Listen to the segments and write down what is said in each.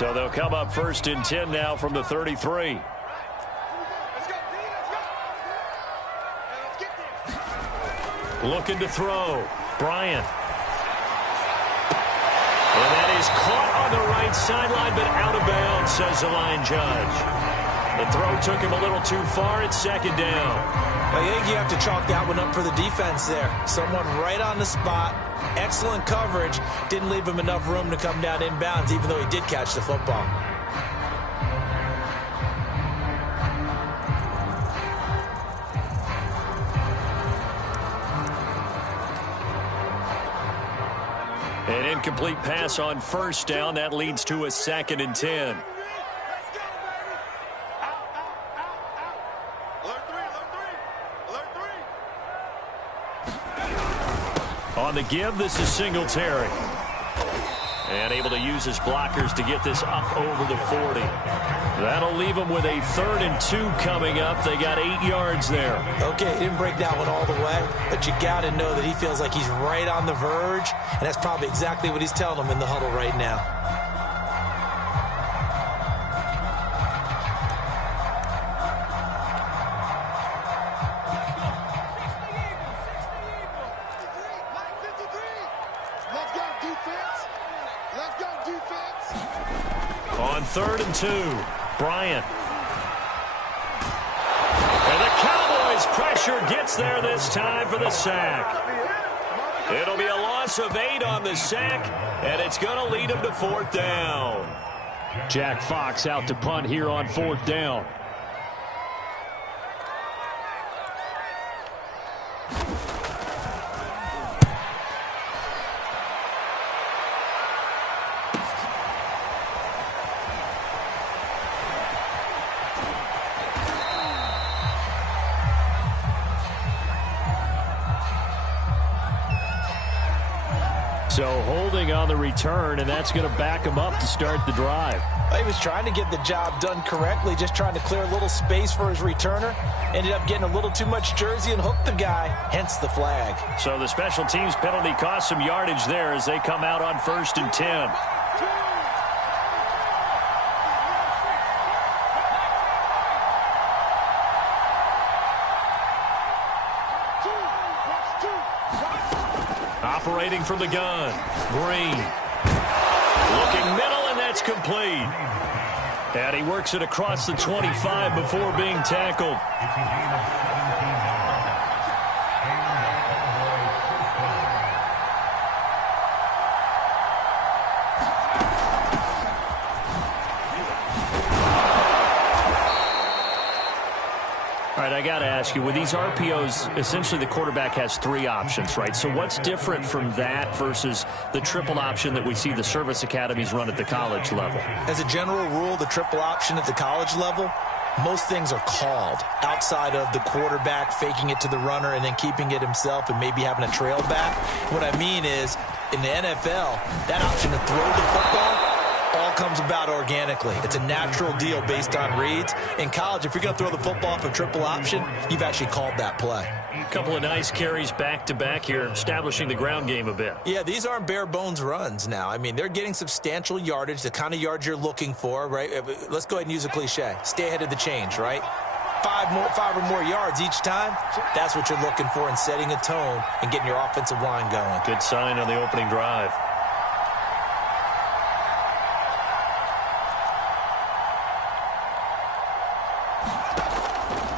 So they'll come up 1st and 10 now from the 33. Looking to throw. Bryant. And that is caught on the right sideline, but out of bounds, says the line judge. The throw took him a little too far. It's 2nd down. I think you have to chalk that one up for the defense there. Someone right on the spot. Excellent coverage. Didn't leave him enough room to come down inbounds, even though he did catch the football. An incomplete pass on 1st down. That leads to a 2nd and 10. On the give, this is Singletary. And able to use his blockers to get this up over the 40. That'll leave them with a 3rd and 2 coming up. They got 8 yards there. Okay, he didn't break that one all the way, but you got to know that he feels like he's right on the verge, and that's probably exactly what he's telling them in the huddle right now. On 3rd and 2, Bryant. And the Cowboys pressure gets there this time for the sack. It'll be a loss of 8 on the sack, and it's going to lead them to 4th down. Jack Fox out to punt here on 4th down. So holding on the return, and that's going to back him up to start the drive. He was trying to get the job done correctly, just trying to clear a little space for his returner. Ended up getting a little too much jersey and hooked the guy, hence the flag. So the special teams penalty cost some yardage there as they come out on 1st and 10. Operating from the gun, Green. Looking middle, and that's complete. And he works it across the 25 before being tackled. All right, I got to ask you, with these RPOs, essentially the quarterback has 3 options, right? So what's different from that versus the triple option that we see the service academies run at the college level? As a general rule, the triple option at the college level, most things are called outside of the quarterback faking it to the runner and then keeping it himself and maybe having a trail back. What I mean is, in the NFL, that option to throw the football all comes about organically. It's a natural deal based on reads. In college, if you're going to throw the football off a triple option, you've actually called that play. A couple of nice carries back-to-back here, establishing the ground game a bit. Yeah, these aren't bare-bones runs now. I mean, they're getting substantial yardage, the kind of yards you're looking for, right? Let's go ahead and use a cliche. Stay ahead of the change, right? 5 or more yards each time, that's what you're looking for in setting a tone and getting your offensive line going. Good sign on the opening drive.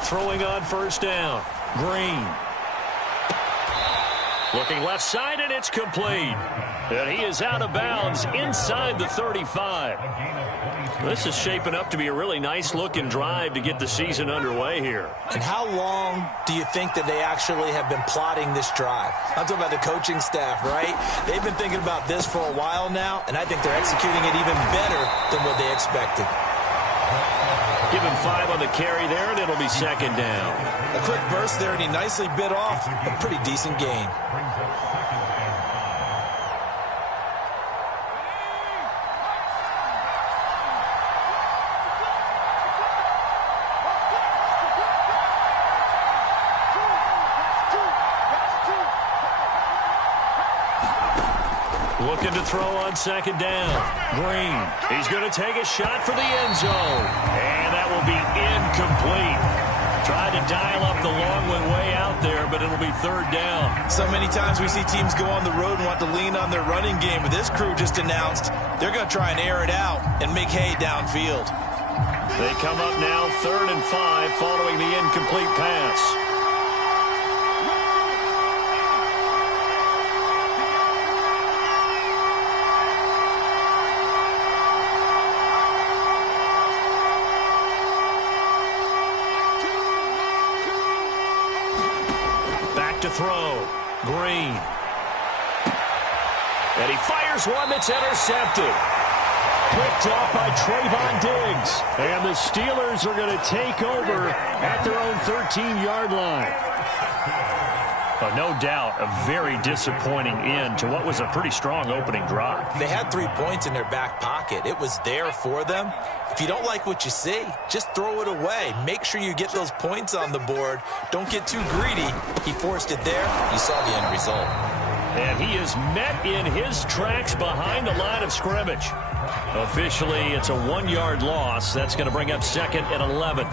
Throwing on 1st down, Green. Looking left side, and it's complete. And he is out of bounds inside the 35. This is shaping up to be a really nice-looking drive to get the season underway here. And how long do you think that they actually have been plotting this drive? I'm talking about the coaching staff, right? They've been thinking about this for a while now, and I think they're executing it even better than what they expected. Give him 5 on the carry there, and it'll be 2nd down. A quick burst there, and he nicely bit off a pretty decent gain. Looking to throw on second down. Green. He's going to take a shot for the end zone. And that will be incomplete. Tried to dial up the long one way out there, but it'll be third down. So many times we see teams go on the road and want to lean on their running game, but this crew just announced they're going to try and air it out and make hay downfield. They come up now 3rd and 5 following the incomplete pass. To throw. Green. And he fires one that's intercepted. Picked off by Trayvon Diggs. And the Steelers are going to take over at their own 13-yard line. No doubt a very disappointing end to what was a pretty strong opening drive. They had 3 points in their back pocket. It was there for them. If you don't like what you see, just throw it away. Make sure you get those points on the board. Don't get too greedy. He forced it there. You saw the end result. And he is met in his tracks behind the line of scrimmage. Officially, it's a 1-yard loss. That's going to bring up 2nd and 11.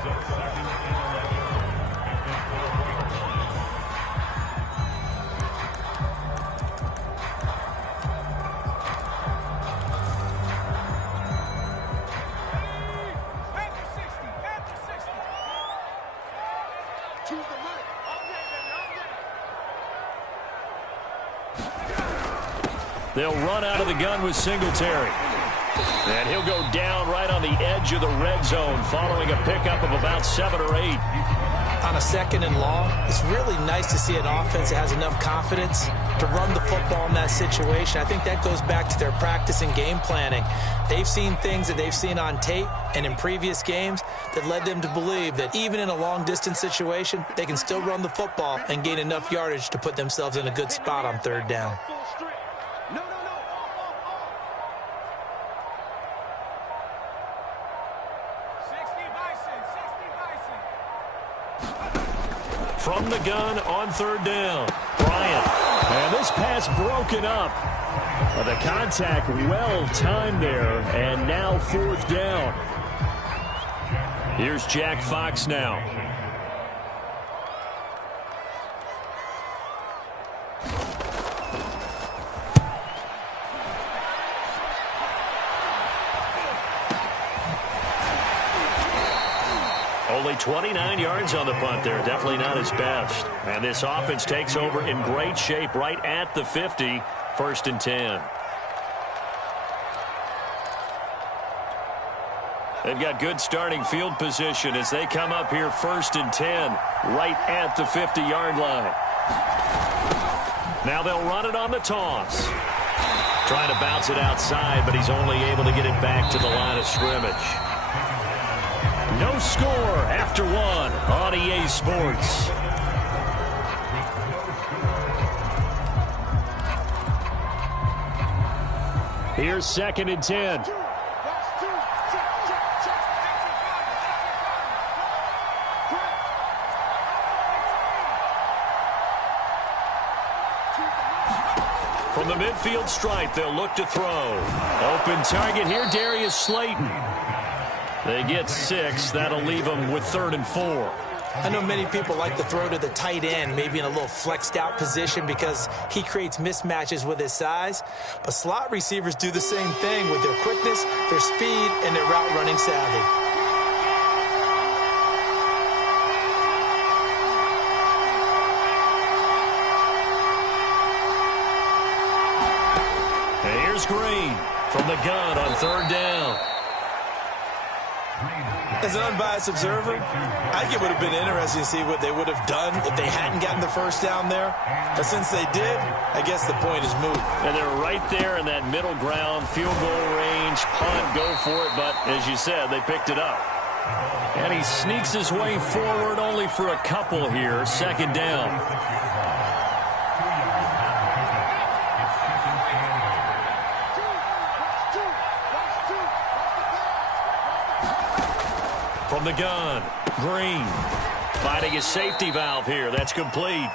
They'll run out of the gun with Singletary. And he'll go down right on the edge of the red zone following a pickup of about 7 or 8. On a 2nd and long, it's really nice to see an offense that has enough confidence to run the football in that situation. I think that goes back to their practice and game planning. They've seen things that they've seen on tape and in previous games that led them to believe that even in a long-distance situation, they can still run the football and gain enough yardage to put themselves in a good spot on 3rd down. From the gun on 3rd down, Bryant. And this pass broken up. The contact well timed there, and now 4th down. Here's Jack Fox now. Only 29 yards on the punt there. Definitely not his best. And this offense takes over in great shape right at the 50. 1st and 10. They've got good starting field position as they come up here 1st and 10 right at the 50-yard line. Now they'll run it on the toss. Trying to bounce it outside, but he's only able to get it back to the line of scrimmage. No score after 1 on EA Sports. Here's 2nd and 10. From the midfield stripe, they'll look to throw. Open target here, Darius Slayton. They get 6. That'll leave them with 3rd and 4. I know many people like to throw to the tight end, maybe in a little flexed out position because he creates mismatches with his size. But slot receivers do the same thing with their quickness, their speed, and their route running savvy. And here's Green from the gun on 3rd down. As an unbiased observer, I think it would have been interesting to see what they would have done if they hadn't gotten the 1st down there. But since they did, I guess the point is moot. And they're right there in that middle ground, field goal range, punt, go for it. But as you said, they picked it up. And he sneaks his way forward only for a couple here. 2nd down. From the gun, Green finding his safety valve here. That's complete.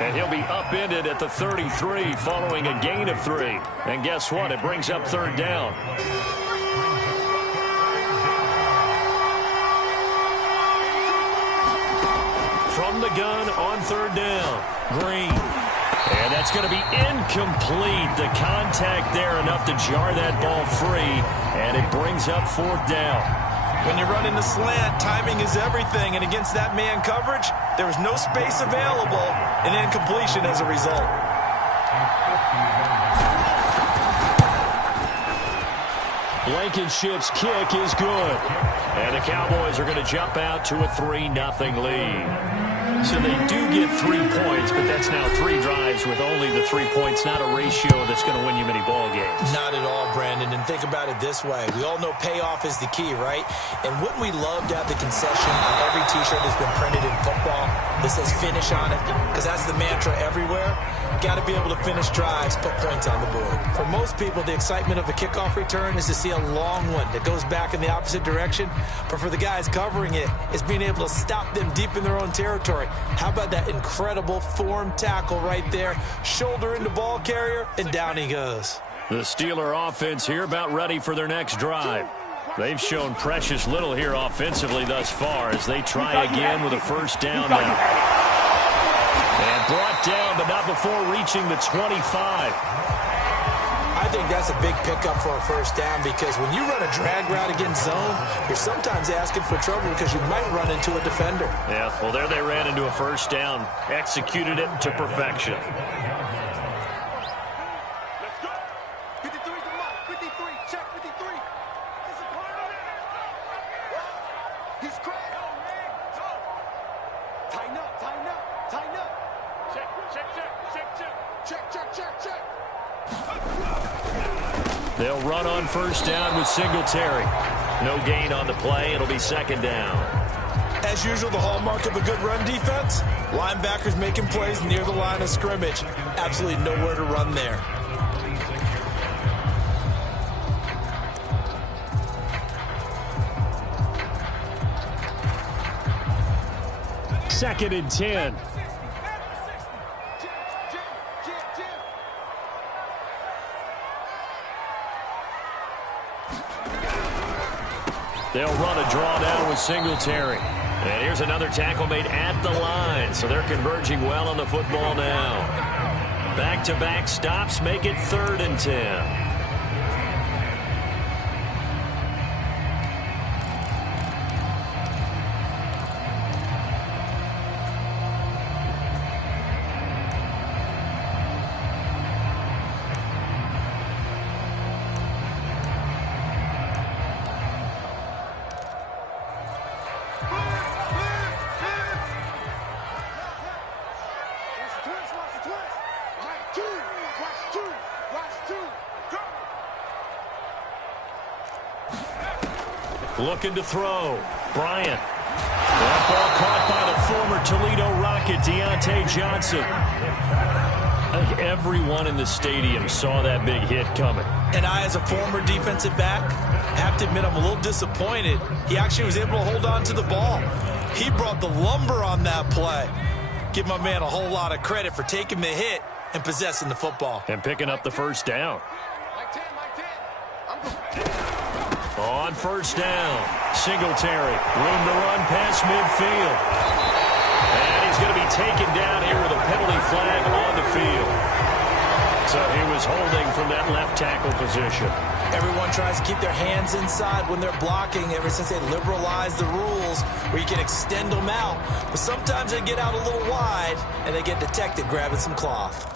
And he'll be upended at the 33 following a gain of 3. And guess what? It brings up third down. From the gun on third down, Green. And that's going to be incomplete. The contact there enough to jar that ball free, and it brings up fourth down. When you're running the slant, timing is everything, and against that man coverage, there was no space available, and incompletion as a result. Blankenship's kick is good. And the Cowboys are going to jump out to a 3-0 lead. So they do get 3 points, but that's now 3 drives with only the 3 points, not a ratio that's going to win you many ball games. Not at all, Brandon, and think about it this way. We all know payoff is the key, right? And wouldn't we love to have the concession on every T-shirt that's been printed in football that says finish on it? Because that's the mantra everywhere. Got to be able to finish drives, put points on the board. For most people, the excitement of a kickoff return is to see a long one that goes back in the opposite direction. But for the guys covering it, it's being able to stop them deep in their own territory. How about that incredible form tackle right there? Shoulder into ball carrier, and down he goes. The Steeler offense here about ready for their next drive. They've shown precious little here offensively thus far as they try again with a first down now. And brought down, but not before reaching the 25. I think that's a big pickup for a first down because when you run a drag route against zone, you're sometimes asking for trouble because you might run into a defender. Yeah, well, there they ran into a first down. Executed it to perfection. Let's go. 53 to Mike. 53. Check 53. He's crazy. Tighten up. Tighten up. Tighten up. Check. Check. Check. Check. Check. Check. Check. Check. Check. They'll run on first down with Singletary. No gain on the play. It'll be second down. As usual, the hallmark of a good run defense, linebackers making plays near the line of scrimmage. Absolutely nowhere to run there. Second and 10. They'll run a draw down with Singletary. And here's another tackle made at the line. So they're converging well on the football now. Back-to-back stops make it 3rd and 10. Looking to throw. Bryant. That ball caught by the former Toledo Rocket, Deontay Johnson. I think everyone in the stadium saw that big hit coming. And I, as a former defensive back, have to admit I'm a little disappointed. He actually was able to hold on to the ball. He brought the lumber on that play. Give my man a whole lot of credit for taking the hit and possessing the football. And picking up the first down. On first down, Singletary, room to run past midfield. And he's going to be taken down here with a penalty flag on the field. So he was holding from that left tackle position. Everyone tries to keep their hands inside when they're blocking ever since they liberalized the rules where you can extend them out. But sometimes they get out a little wide and they get detected grabbing some cloth.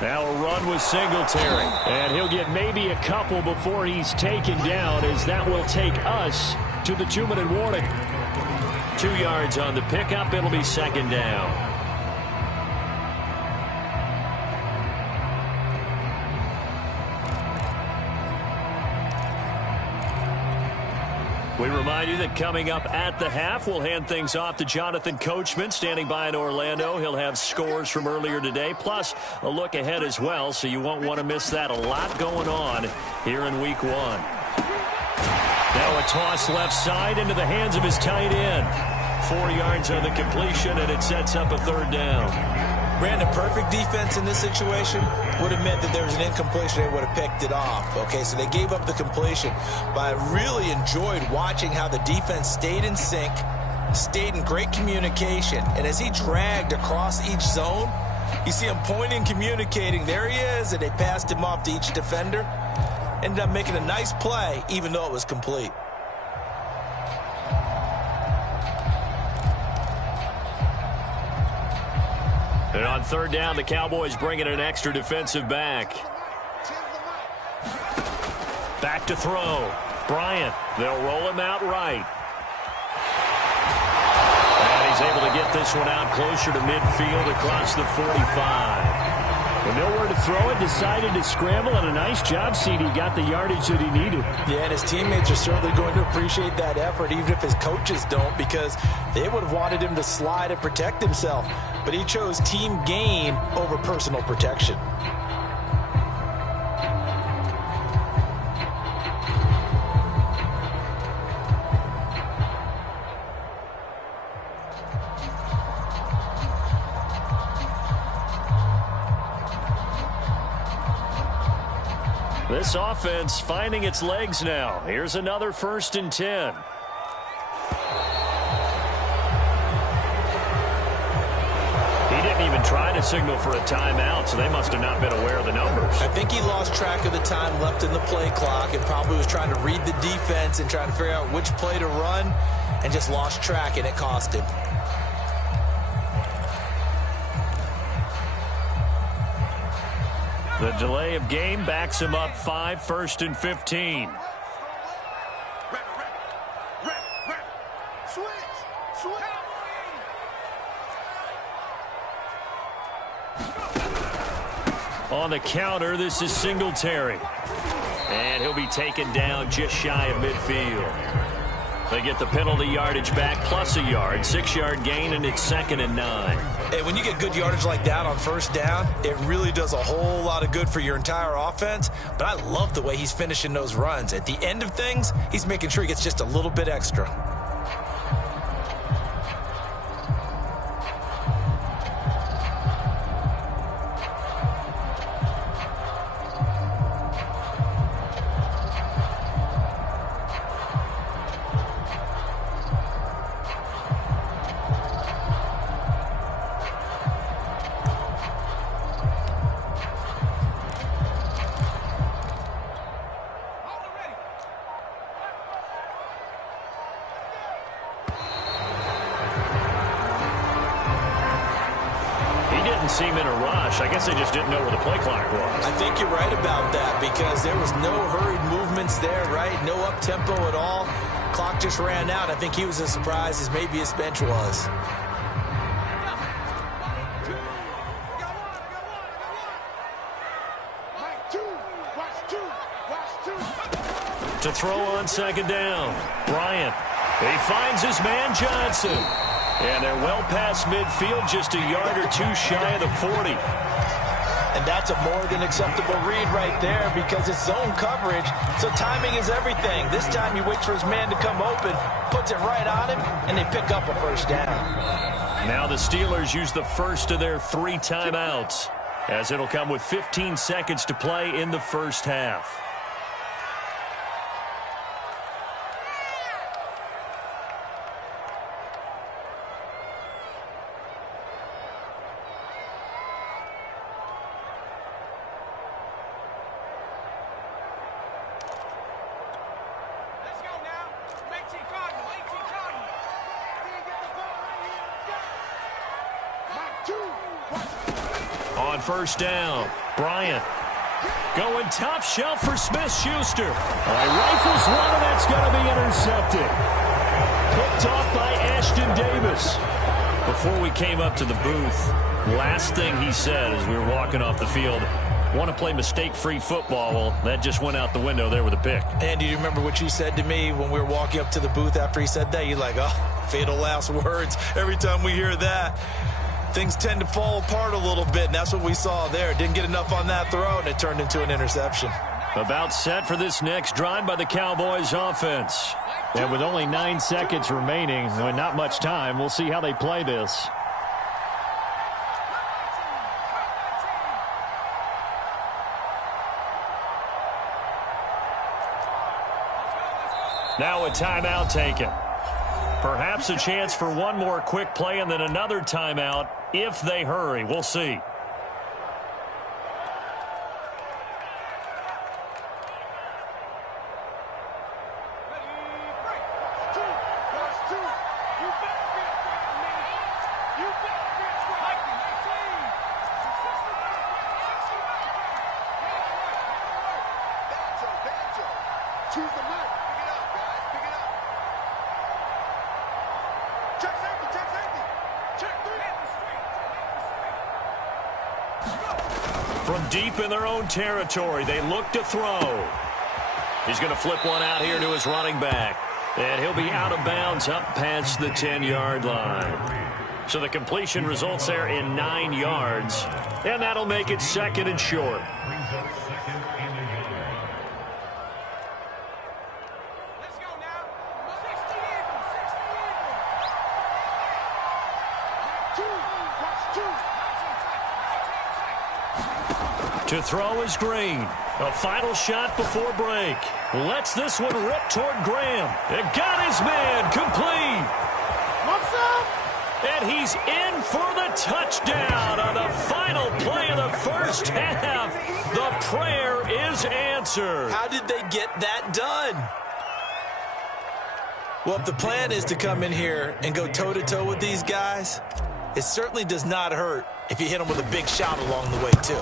Now a run with Singletary, and he'll get maybe a couple before he's taken down, as that will take us to the 2-minute warning. 2 yards on the pickup. It'll be second down. We remind you that coming up at the half, we'll hand things off to Jonathan Coachman, standing by in Orlando. He'll have scores from earlier today, plus a look ahead as well, so you won't want to miss that. A lot going on here in Week 1. Now a toss left side into the hands of his tight end. 4 yards on the completion, and it sets up a third down. Brandon, perfect defense in this situation would have meant that there was an incompletion. They would have picked it off. Okay, so they gave up the completion. But I really enjoyed watching how the defense stayed in sync, stayed in great communication. And as he dragged across each zone, you see him pointing, communicating. There he is, and they passed him off to each defender. Ended up making a nice play, even though it was complete. And on third down, the Cowboys bring in an extra defensive back. Back to throw. Bryant. They'll roll him out right. And he's able to get this one out closer to midfield across the 45. With nowhere to throw it, decided to scramble, and a nice job, CD. Got the yardage that he needed. Yeah, and his teammates are certainly going to appreciate that effort, even if his coaches don't, because they would have wanted him to slide and protect himself. But he chose team gain over personal protection. This offense finding its legs now. Here's another 1st and 10. He didn't even try to signal for a timeout, so they must have not been aware of the numbers. I think he lost track of the time left in the play clock and probably was trying to read the defense and trying to figure out which play to run and just lost track, and it cost him. The delay of game backs him up 5, 1st and 15. On the counter, this is Singletary. And he'll be taken down just shy of midfield. They get the penalty yardage back plus a yard. 6-yard gain, and it's 2nd and 9. Hey, when you get good yardage like that on 1st down, it really does a whole lot of good for your entire offense. But I love the way he's finishing those runs. At the end of things, he's making sure he gets just a little bit extra. Seem in a rush. I guess they just didn't know where the play clock was. I think you're right about that because there was no hurried movements there, right? No up-tempo at all. Clock just ran out. I think he was as surprised as maybe his bench was. To throw on 2nd down. Bryant. He finds his man Johnson. And they're well past midfield, just a yard or two shy of the 40. And that's a more than acceptable read right there because it's zone coverage, so timing is everything. This time he waits for his man to come open, puts it right on him, and they pick up a 1st down. Now the Steelers use the first of their 3 timeouts, as it'll come with 15 seconds to play in the 1st half. On 1st down, Bryant going top shelf for Smith-Schuster. Rifles one, and that's going to be intercepted. Picked off by Ashton Davis. Before we came up to the booth, last thing he said as we were walking off the field, want to play mistake-free football. Well, that just went out the window there with a pick. And do you remember what you said to me when we were walking up to the booth after he said that? You're like, oh, fatal last words. Every time we hear that, things tend to fall apart a little bit, and that's what we saw there. Didn't get enough on that throw, and it turned into an interception. About set for this next drive by the Cowboys offense. And with only 9 seconds remaining, and not much time, we'll see how they play this. Now a timeout taken. Perhaps a chance for one more quick play and then another timeout if they hurry. We'll see. Choose the mic. Pick it up, guys. Pick it up. Check safety. Check safety. Check three. From deep in their own territory, they look to throw. He's going to flip one out here to his running back. And he'll be out of bounds up past the 10-yard line. So the completion results there in 9 yards. And that'll make it 2nd and short. To throw is Green. A final shot before break. Lets this one rip toward Graham. It got his man complete. What's up? And he's in for the touchdown on the final play of the first half. The prayer is answered. How did they get that done? Well, if the plan is to come in here and go toe-to-toe with these guys, it certainly does not hurt if you hit them with a big shot along the way, too.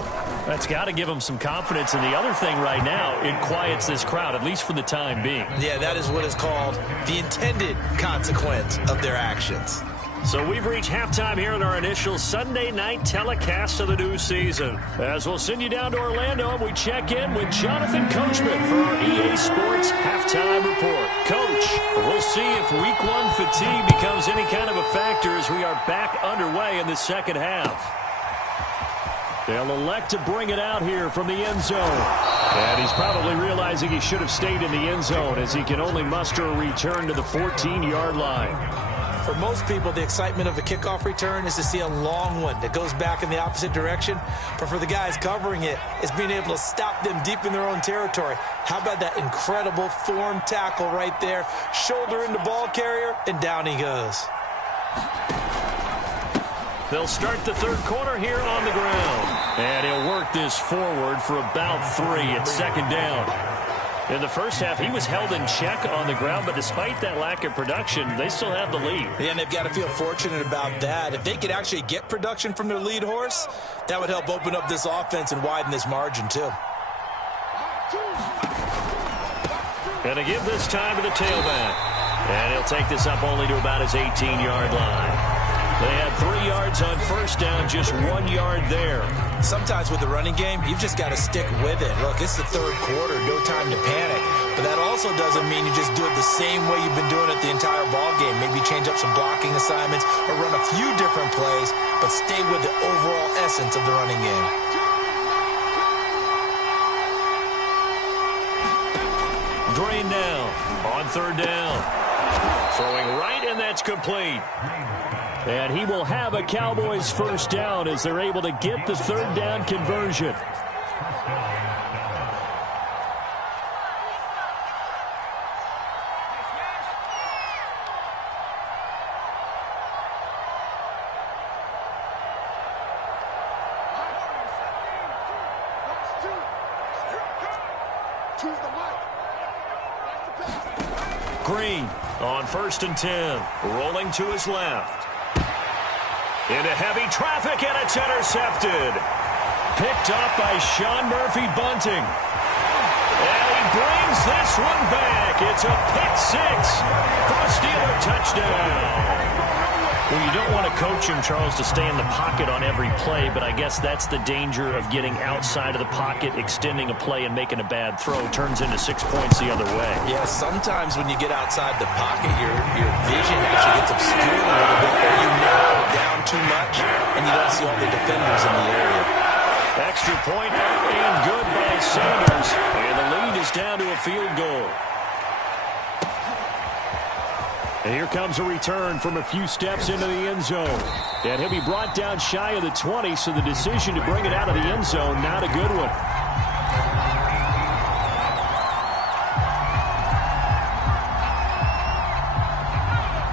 That's got to give them some confidence. And the other thing right now, it quiets this crowd, at least for the time being. Yeah, that is what is called the intended consequence of their actions. So we've reached halftime here in our initial Sunday night telecast of the new season. As we'll send you down to Orlando, and we check in with Jonathan Coachman for our EA Sports Halftime Report. Coach, we'll see if Week 1 fatigue becomes any kind of a factor as we are back underway in the second half. They'll elect to bring it out here from the end zone. And he's probably realizing he should have stayed in the end zone as he can only muster a return to the 14-yard line. For most people, the excitement of a kickoff return is to see a long one that goes back in the opposite direction. But for the guys covering it, it's being able to stop them deep in their own territory. How about that incredible form tackle right there? Shoulder into ball carrier, and down he goes. They'll start the third quarter here on the ground. And he'll work this forward for about 3 at second down. In the first half, he was held in check on the ground, but despite that lack of production, they still have the lead. Yeah, and they've got to feel fortunate about that. If they could actually get production from their lead horse, that would help open up this offense and widen this margin, too. And to give this time to the tailback. And he'll take this up only to about his 18-yard line. They had 3 yards on first down, just 1 yard there. Sometimes with the running game, you've just got to stick with it. Look, it's the third quarter, no time to panic. But that also doesn't mean you just do it the same way you've been doing it the entire ball game. Maybe change up some blocking assignments or run a few different plays, but stay with the overall essence of the running game. Green now on third down. Throwing right, and that's complete. And he will have a Cowboys first down as they're able to get the third down conversion. Green on 1st and 10, rolling to his left. Into heavy traffic, and it's intercepted. Picked up by Sean Murphy-Bunting. And he brings this one back. It's a pick six for a Steeler touchdown. Well, you don't want to coach him, Charles, to stay in the pocket on every play, but I guess that's the danger of getting outside of the pocket, extending a play, and making a bad throw. Turns into 6 points the other way. Yeah, sometimes when you get outside the pocket, your vision actually gets obscured a little bit, or you narrow it down too much, and you don't see all the defenders in the area. Extra point and good by Sanders, and the lead is down to a field goal. And here comes a return from a few steps into the end zone. And he'll be brought down shy of the 20, so the decision to bring it out of the end zone, not a good one.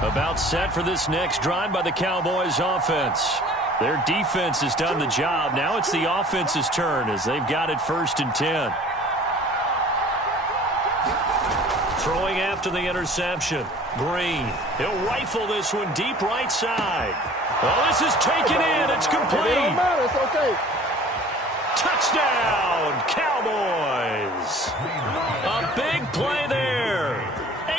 About set for this next drive by the Cowboys offense. Their defense has done the job. Now it's the offense's turn as they've got it 1st and 10. Throwing after the interception. Green. He'll rifle this one deep right side. Oh, this is taken in. It's complete. It don't matter. It's okay. Touchdown, Cowboys. A big play there.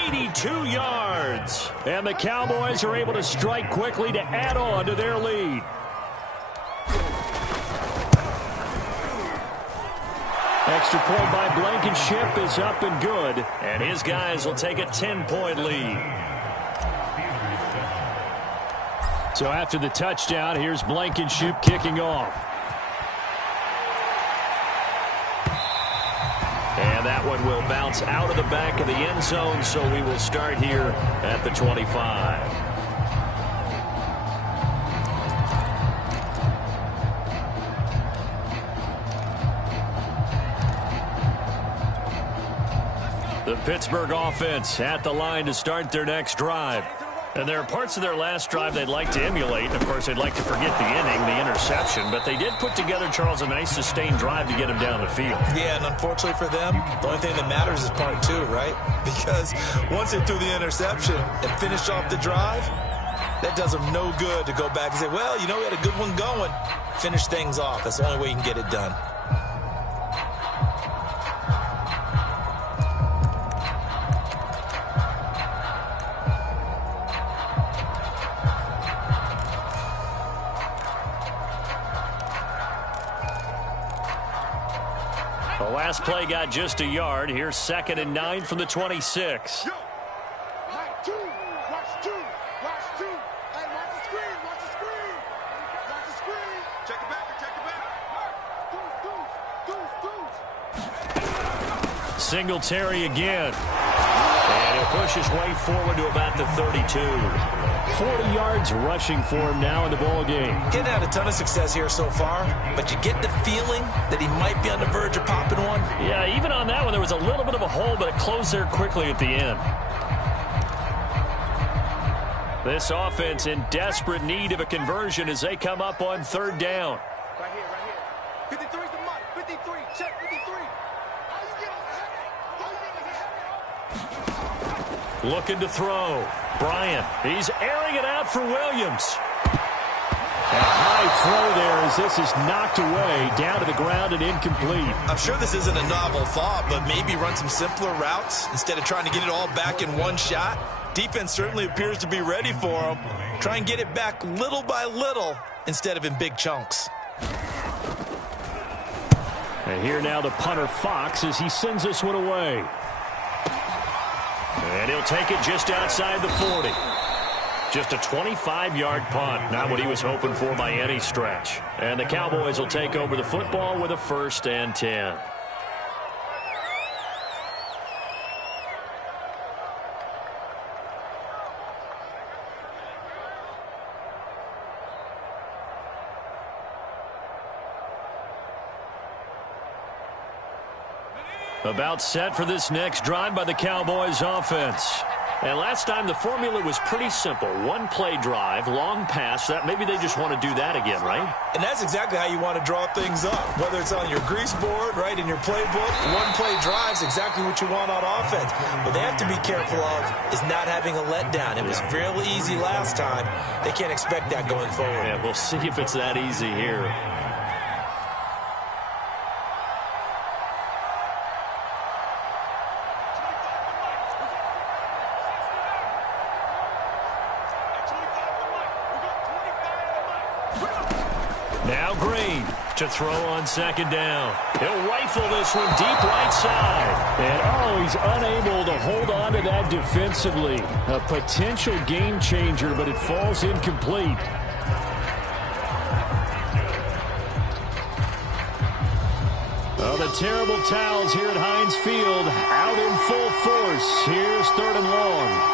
82 yards. And the Cowboys are able to strike quickly to add on to their lead. Extra point by Blankenship is up and good. And his guys will take a 10-point lead. So after the touchdown, here's Blankenship kicking off. And that one will bounce out of the back of the end zone, so we will start here at the 25. The Pittsburgh offense at the line to start their next drive. And there are parts of their last drive they'd like to emulate. Of course, they'd like to forget the inning, the interception. But they did put together, Charles, a nice sustained drive to get him down the field. Yeah, and unfortunately for them, the only thing that matters is part 2, right? Because once they threw the interception and finished off the drive, that does them no good to go back and say, well, you know, we had a good one going. Finish things off. That's the only way you can get it done. The last play got just a yard. Here's 2nd and 9 from the 26. Yo. Mike 2. Watch 2. Watch 2. Hey, watch the screen. Watch the screen. Watch the screen. Check it back. Check it back. Deuce. Singletary again. And he'll push his way forward to about the 32. 40 yards rushing for him now in the ball game. Getting had a ton of success here so far, but you get the feeling that he might be on the verge of popping one. Yeah, even on that one, there was a little bit of a hole, but it closed there quickly at the end. This offense in desperate need of a conversion as they come up on 3rd down. Right here. 53's the mark. 53. Check 53. Looking to throw. Bryant, he's airing it out for Williams. A high throw there as this is knocked away, down to the ground and incomplete. I'm sure this isn't a novel thought, but maybe run some simpler routes instead of trying to get it all back in one shot. Defense certainly appears to be ready for him. Try and get it back little by little instead of in big chunks. And here now the punter Fox as he sends this one away. And he'll take it just outside the 40. Just a 25-yard punt. Not what he was hoping for by any stretch. And the Cowboys will take over the football with a 1st and 10. About set for this next drive by the Cowboys offense. And last time the formula was pretty simple. One play drive, long pass. That maybe they just want to do that again, right? And that's exactly how you want to draw things up. Whether it's on your grease board, right, in your playbook, one play drive is exactly what you want on offense. What they have to be careful of is not having a letdown. It was fairly easy last time. They can't expect that going forward. Yeah, we'll see if it's that easy here. Now Green to throw on second down. He'll rifle this one deep right side. And, he's unable to hold on to that defensively. A potential game changer, but it falls incomplete. Well, the terrible towels here at Heinz Field out in full force. Here's 3rd and long.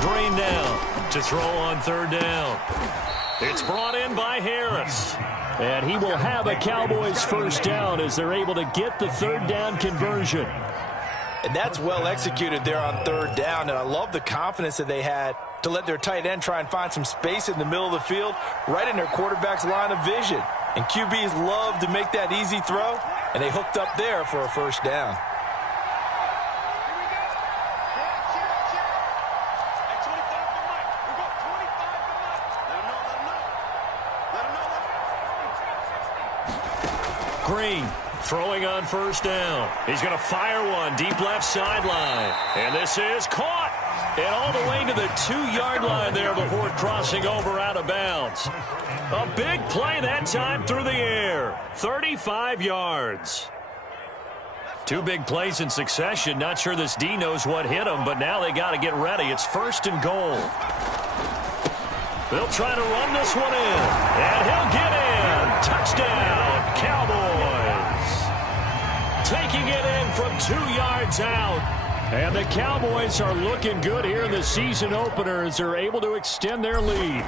Green down to throw on 3rd down. It's brought in by Harris. And he will have a Cowboys first down as they're able to get the 3rd down conversion. And that's well executed there on 3rd down. And I love the confidence that they had to let their tight end try and find some space in the middle of the field, right in their quarterback's line of vision. And QBs love to make that easy throw, and they hooked up there for a first down. Green throwing on first down. He's going to fire one deep left sideline. And this is caught. And all the way to the 2-yard line there before crossing over out of bounds. A big play that time through the air. 35 yards. 2 big plays in succession. Not sure this D knows what hit him, but now they got to get ready. It's 1st and goal. They'll try to run this one in. And he'll get in. Touchdown, Cowboys. Taking it in from 2 yards out. And the Cowboys are looking good here in the season opener as they're able to extend their lead.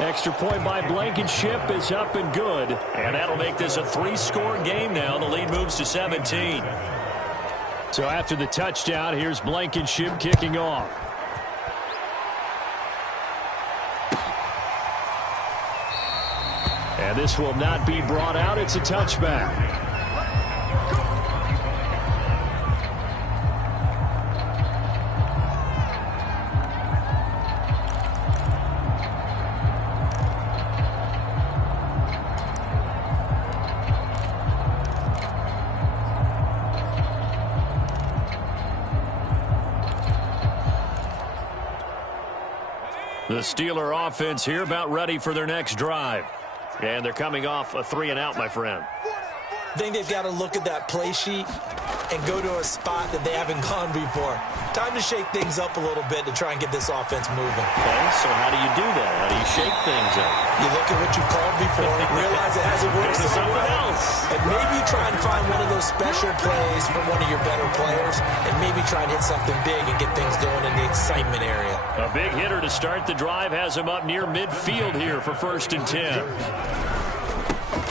Extra point by Blankenship is up and good. And that'll make this a 3-score game now. The lead moves to 17. So after the touchdown, here's Blankenship kicking off. And this will not be brought out. It's a touchback. The Steeler offense here about ready for their next drive. And they're coming off a 3-and-out, my friend. I think they've got to look at that play sheet and go to a spot that they haven't gone before. Time to shake things up a little bit to try and get this offense moving. Okay, so how do you do that? How do you shake things up? You look at what you called before, realize it hasn't worked so something well, else. and maybe try and find one of those special plays from one of your better players, and maybe try and hit something big and get things going in the excitement area. A big hitter to start the drive has him up near midfield here for 1st and 10.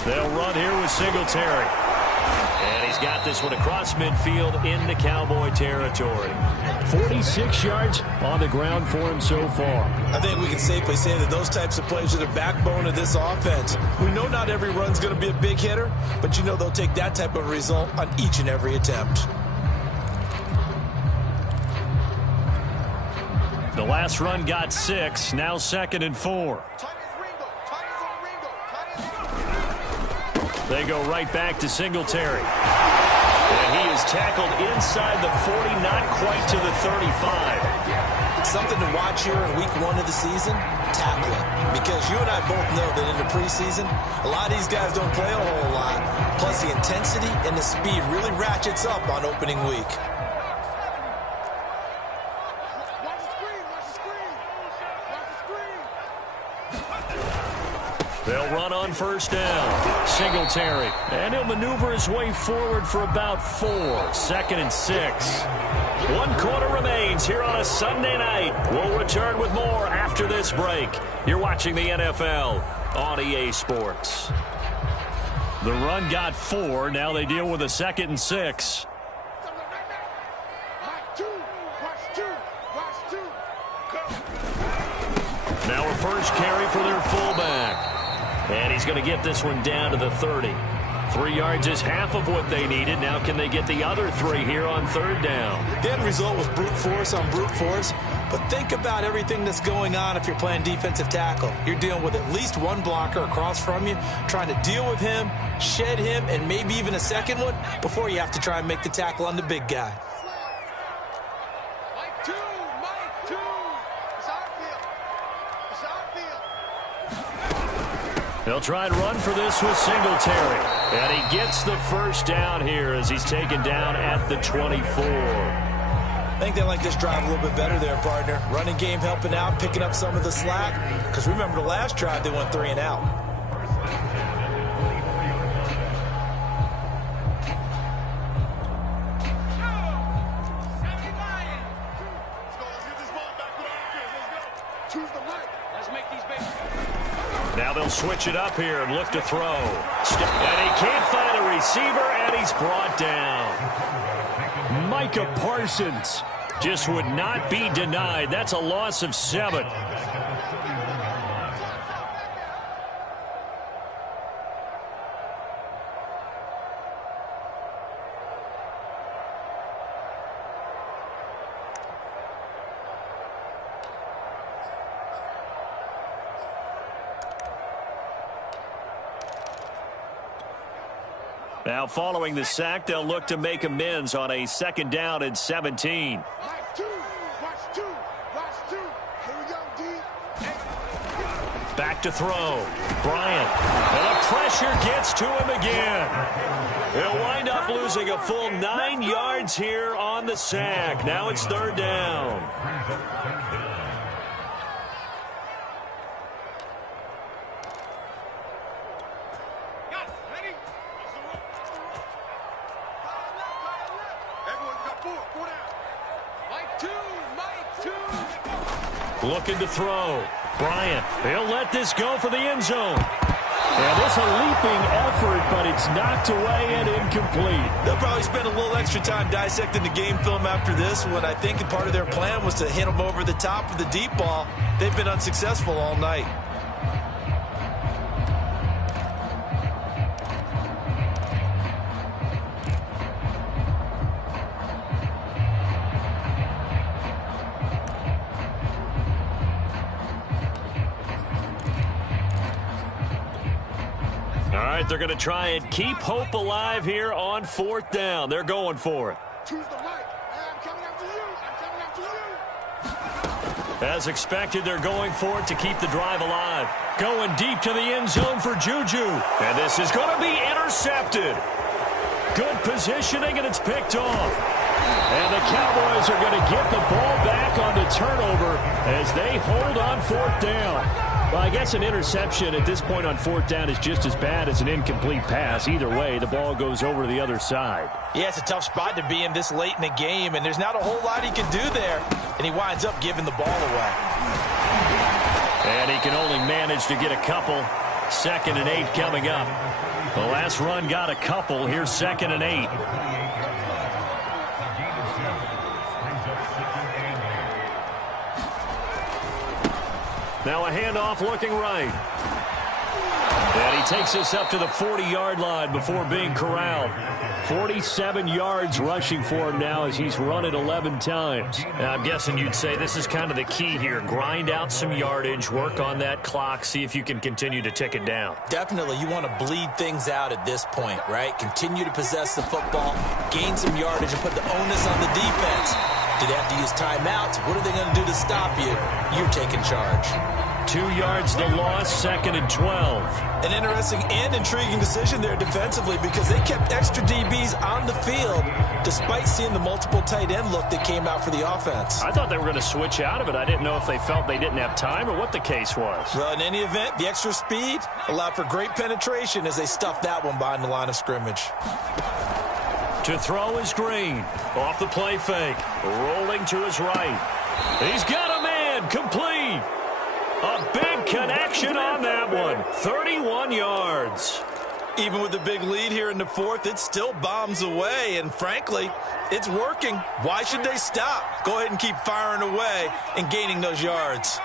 They'll run here with Singletary. And he's got this one across midfield into Cowboy territory. 46 yards on the ground for him so far. I think we can safely say that those types of plays are the backbone of this offense. We know not every run's going to be a big hitter, but you know they'll take that type of result on each and every attempt. The last run got 6, now 2nd and 4. They go right back to Singletary. And he is tackled inside the 40, not quite to the 35. Something to watch here in week 1 of the season, tackling. Because you and I both know that in the preseason, a lot of these guys don't play a whole lot. Plus the intensity and the speed really ratchets up on opening week. They'll run on first down. Singletary. And he'll maneuver his way forward for about 4. 2nd and 6. 1 quarter remains here on a Sunday night. We'll return with more after this break. You're watching the NFL on EA Sports. The run got 4. Now they deal with a 2nd and 6. Now a first carry for their fullback. And he's going to get this one down to the 30. 3 yards is half of what they needed. Now can they get the other 3 here on 3rd down? The end result was brute force on brute force. But think about everything that's going on if you're playing defensive tackle. You're dealing with at least one blocker across from you, trying to deal with him, shed him, and maybe even a second one before you have to try and make the tackle on the big guy. They'll try and run for this with Singletary. And he gets the first down here as he's taken down at the 24. I think they like this drive a little bit better there, partner. Running game helping out, picking up some of the slack. Because remember the last drive, they went 3 and out. Now they'll switch it up here and look to throw. And he can't find a receiver, and he's brought down. Micah Parsons just would not be denied. That's a loss of 7. Now following the sack, they'll look to make amends on a 2nd down and 17. Back to throw. Bryant. And the pressure gets to him again. They'll wind up losing a full 9 yards here on the sack. Now it's 3rd down. Looking to throw. Bryant. He'll let this go for the end zone. And this a leaping effort, but it's knocked away and incomplete. They'll probably spend a little extra time dissecting the game film after this one. I think part of their plan was to hit him over the top of the deep ball. They've been unsuccessful all night. They're going to try and keep hope alive here on 4th down. They're going for it. Choose the right. I'm coming after you. I'm coming after you. As expected, they're going for it to keep the drive alive. Going deep to the end zone for Juju. And this is going to be intercepted. Good positioning, and it's picked off. And the Cowboys are going to get the ball back on the turnover as they hold on 4th down. Well, I guess an interception at this point on 4th down is just as bad as an incomplete pass. Either way, the ball goes over to the other side. Yeah, it's a tough spot to be in this late in the game, and there's not a whole lot he can do there. And he winds up giving the ball away. And he can only manage to get a couple. 2nd and 8 coming up. The last run got a couple. Here's 2nd and 8. Now a handoff looking right. And he takes us up to the 40-yard line before being corralled. 47 yards rushing for him now as he's run it 11 times. Now, I'm guessing you'd say this is kind of the key here. Grind out some yardage, work on that clock, see if you can continue to tick it down. Definitely. You want to bleed things out at this point, right? Continue to possess the football, gain some yardage, and put the onus on the defense. Do they have to use timeouts? What are they going to do to stop you? You're taking charge. 2 yards the loss, 2nd and 12. An interesting and intriguing decision there defensively because they kept extra DBs on the field despite seeing the multiple tight end look that came out for the offense. I thought they were going to switch out of it. I didn't know if they felt they didn't have time or what the case was. Well, in any event, the extra speed allowed for great penetration as they stuffed that one behind the line of scrimmage. To throw is Green. Off the play fake. Rolling to his right. He's got a man. Complete. A big connection on that one. 31 yards. Even with the big lead here in the 4th, it still bombs away. And frankly, it's working. Why should they stop? Go ahead and keep firing away and gaining those yards.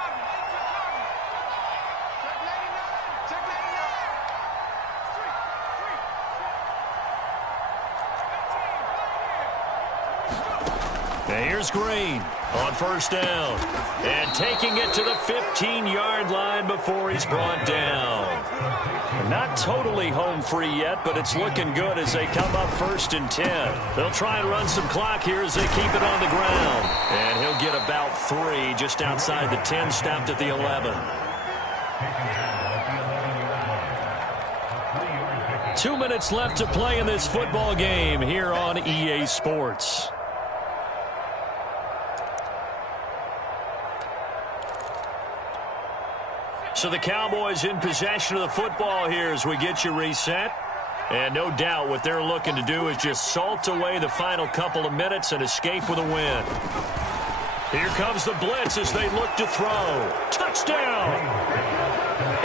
And here's Green on 1st down. And taking it to the 15-yard line before he's brought down. Not totally home free yet, but it's looking good as they come up 1st and 10. They'll try and run some clock here as they keep it on the ground. And he'll get about 3 just outside the 10, stopped at the 11. 2 minutes left to play in this football game here on EA Sports. So the Cowboys in possession of the football here as we get you reset. And no doubt what they're looking to do is just salt away the final couple of minutes and escape with a win. Here comes the blitz as they look to throw. Touchdown!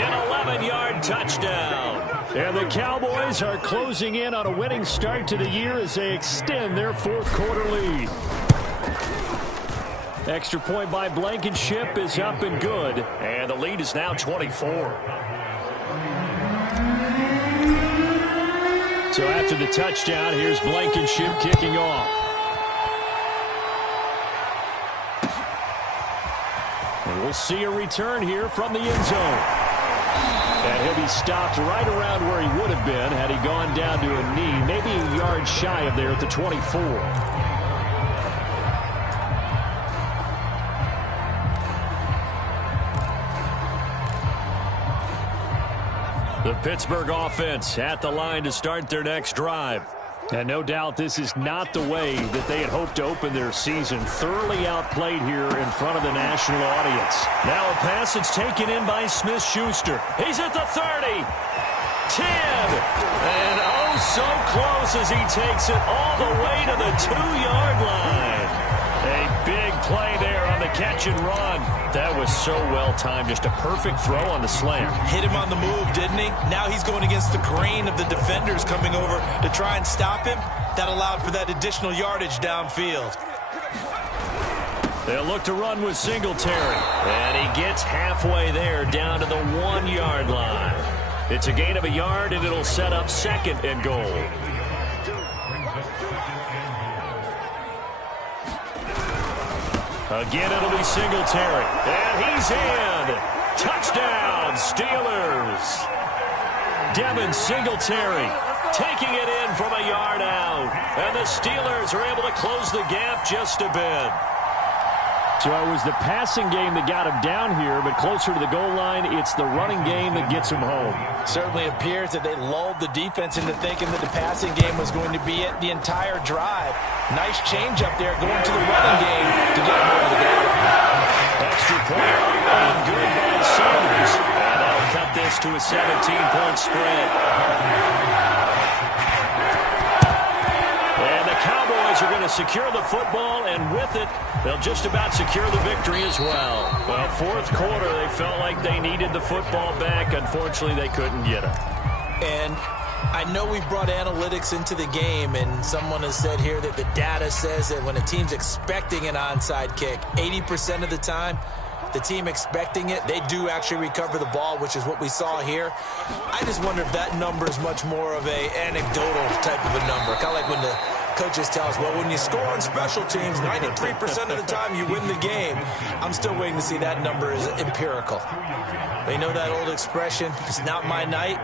An 11-yard touchdown. And the Cowboys are closing in on a winning start to the year as they extend their fourth quarter lead. Extra point by Blankenship is up and good. And the lead is now 24. So after the touchdown, here's Blankenship kicking off. And we'll see a return here from the end zone. And he'll be stopped right around where he would have been had he gone down to a knee, maybe a yard shy of there at the 24. The Pittsburgh offense at the line to start their next drive. And no doubt this is not the way that they had hoped to open their season. Thoroughly outplayed here in front of the national audience. Now a pass that's taken in by Smith-Schuster. He's at the 30. 10. And oh, so close as he takes it all the way to the 2-yard line. A big play there on the catch and run. That was so well timed. Just a perfect throw on the slant. Hit him on the move, didn't he? Now he's going against the grain of the defenders coming over to try and stop him. That allowed for that additional yardage downfield. They'll look to run with Singletary. And he gets halfway there down to the 1-yard line. It's a gain of a yard, and it'll set up second and goal. Again, it'll be Singletary. And he's in. Touchdown, Steelers. Devin Singletary taking it in from a yard out. And the Steelers are able to close the gap just a bit. So it was the passing game that got him down here, but closer to the goal line, it's the running game that gets him home. Certainly appears that they lulled the defense into thinking that the passing game was going to be it the entire drive. Nice change up there going to the running game to get him over the goal line. Extra point and good by Sanders. And that'll cut this to a 17-point spread. And the Cowboys are going to secure the football, and with it, they'll just about secure the victory as well. Well, fourth quarter, they felt like they needed the football back. Unfortunately, they couldn't get it. And I know we brought analytics into the game, and someone has said here that the data says that when a team's expecting an onside kick, 80% of the time, the team expecting it, they do actually recover the ball, which is what we saw here. I just wonder if that number is much more of a anecdotal type of a number. Kind of like when the coaches tell us, well, when you score on special teams, 93% of the time you win the game. I'm still waiting to see that number is empirical. But you know that old expression, it's not my night.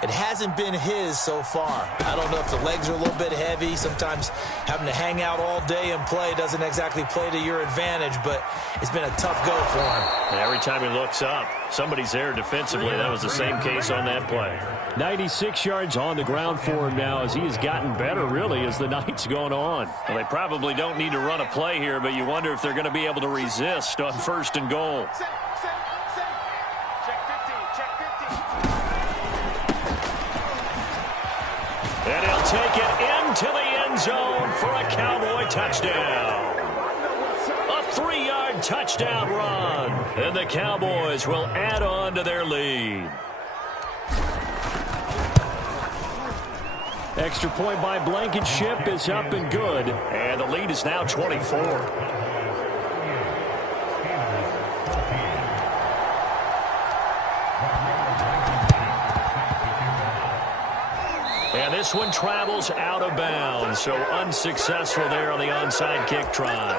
It hasn't been his so far. I don't know if the legs are a little bit heavy. Sometimes having to hang out all day and play doesn't exactly play to your advantage, but it's been a tough go for him. And every time he looks up, somebody's there defensively. That was the same case on that play. 96 yards on the ground for him now as he has gotten better, really, as the night's gone on. Well, they probably don't need to run a play here, but you wonder if they're going to be able to resist on first and goal. And he'll take it into the end zone for a Cowboy touchdown. A 3-yard touchdown run. And the Cowboys will add on to their lead. Extra point by Blankenship is up and good. And the lead is now 24. And this one travels out of bounds, so unsuccessful there on the onside kick try.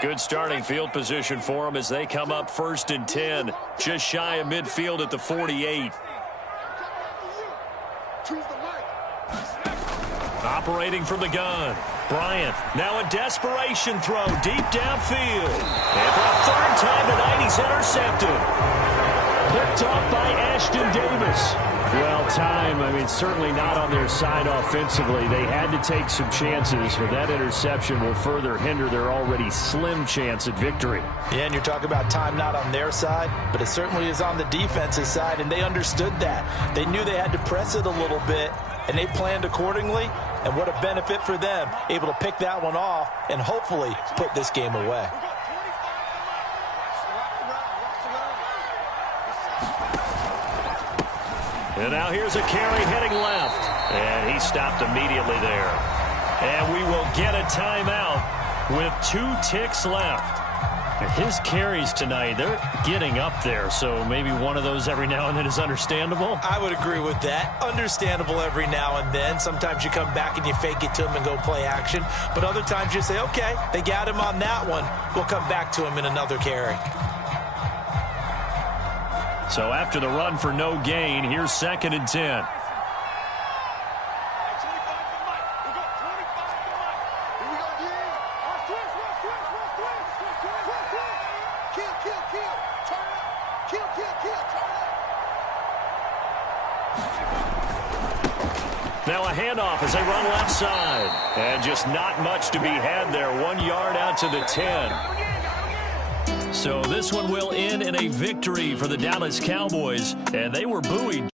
Good starting field position for them as they come up 1st and 10, just shy of midfield at the 48. Choose the mic. Operating from the gun. Bryant, now a desperation throw deep downfield. And for a third time tonight, he's intercepted. Picked off by Ashton Davis. Well, certainly not on their side offensively. They had to take some chances, but that interception will further hinder their already slim chance at victory. Yeah, and you're talking about time not on their side, but it certainly is on the defense's side, and they understood that. They knew they had to press it a little bit, and they planned accordingly, and what a benefit for them, able to pick that one off and hopefully put this game away. And now here's a carry heading left. And he stopped immediately there. And we will get a timeout with 2 ticks left. His carries tonight, they're getting up there. So maybe one of those every now and then is understandable. I would agree with that. Understandable every now and then. Sometimes you come back and you fake it to him and go play action. But other times you say, okay, they got him on that one. We'll come back to him in another carry. So after the run for no gain, here's 2nd and 10. Now a handoff as they run left side. And just not much to be had there. 1 yard out to the 10. So this one will end in a victory for the Dallas Cowboys, and they were buoyed.